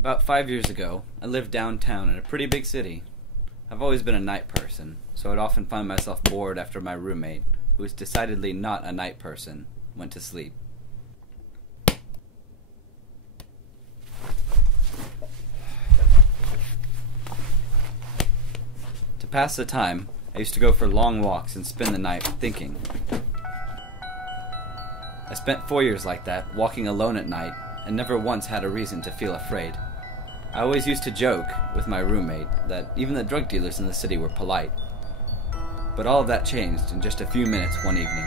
About 5 years ago, I lived downtown in a pretty big city. I've always been a night person, so I'd often find myself bored after my roommate, who was decidedly not a night person, went to sleep. To pass the time, I used to go for long walks and spend the night thinking. I spent 4 years like that, walking alone at night, and never once had a reason to feel afraid. I always used to joke with my roommate that even the drug dealers in the city were polite. But all of that changed in just a few minutes one evening.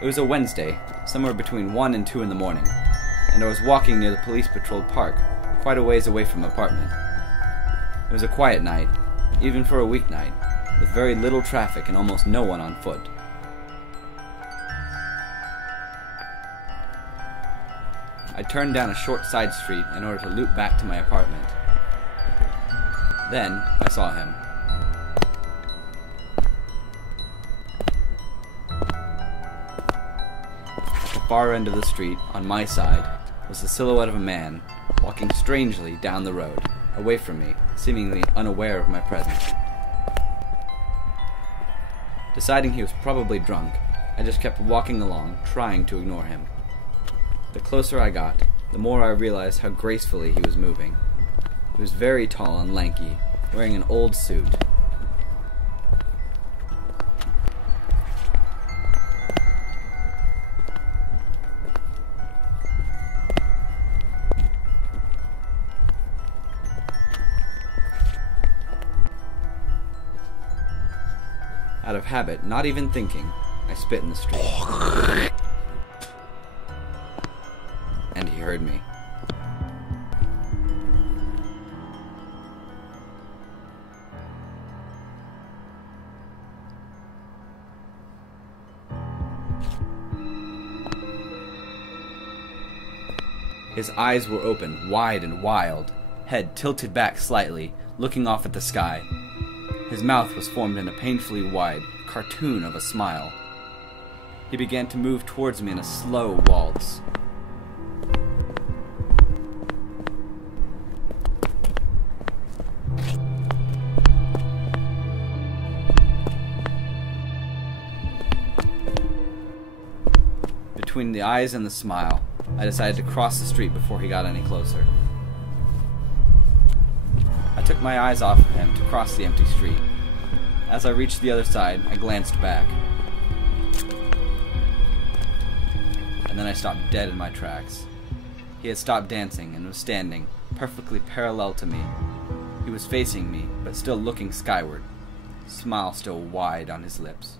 It was a Wednesday, somewhere between 1 and 2 in the morning, and I was walking near the police-patrolled park, quite a ways away from my apartment. It was a quiet night, even for a weeknight, with very little traffic and almost no one on foot. I turned down a short side street in order to loop back to my apartment. Then, I saw him. At the far end of the street, on my side, was the silhouette of a man, walking strangely down the road, away from me, seemingly unaware of my presence. Deciding he was probably drunk, I just kept walking along, trying to ignore him. The closer I got, the more I realized how gracefully he was moving. He was very tall and lanky, wearing an old suit. Out of habit, not even thinking, I spit in the street. And he heard me. His eyes were open, wide and wild, head tilted back slightly, looking off at the sky. His mouth was formed in a painfully wide cartoon of a smile. He began to move towards me in a slow waltz. Between the eyes and the smile, I decided to cross the street before he got any closer. I took my eyes off of him to cross the empty street. As I reached the other side, I glanced back. And then I stopped dead in my tracks. He had stopped dancing and was standing, perfectly parallel to me. He was facing me, but still looking skyward, smile still wide on his lips.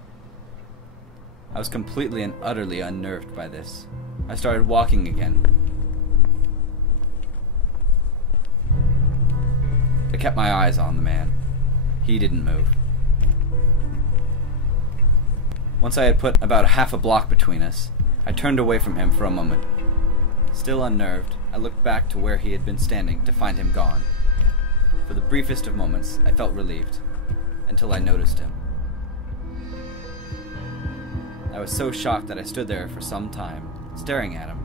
I was completely and utterly unnerved by this. I started walking again. I kept my eyes on the man. He didn't move. Once I had put about half a block between us, I turned away from him for a moment. Still unnerved, I looked back to where he had been standing to find him gone. For the briefest of moments, I felt relieved, until I noticed him. I was so shocked that I stood there for some time, staring at him.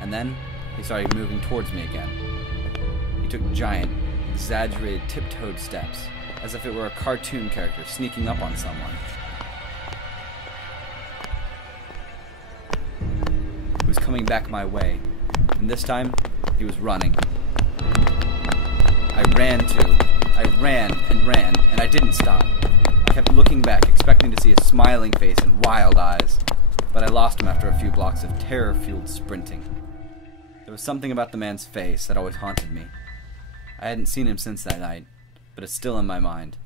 And then, he started moving towards me again. He took giant, exaggerated, tiptoed steps, as if it were a cartoon character sneaking up on someone. He was coming back my way, and this time, he was running. I ran too. I ran, and I didn't stop. I kept looking back, expecting to see a smiling face and wild eyes, but I lost him after a few blocks of terror-fueled sprinting. There was something about the man's face that always haunted me. I hadn't seen him since that night, but it's still in my mind.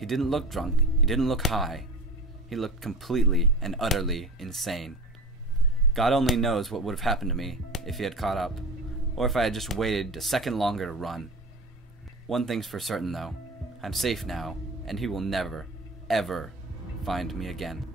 He didn't look drunk, he didn't look high. He looked completely and utterly insane. God only knows what would have happened to me if he had caught up, or if I had just waited a second longer to run. One thing's for certain, though. I'm safe now, and he will never, ever find me again.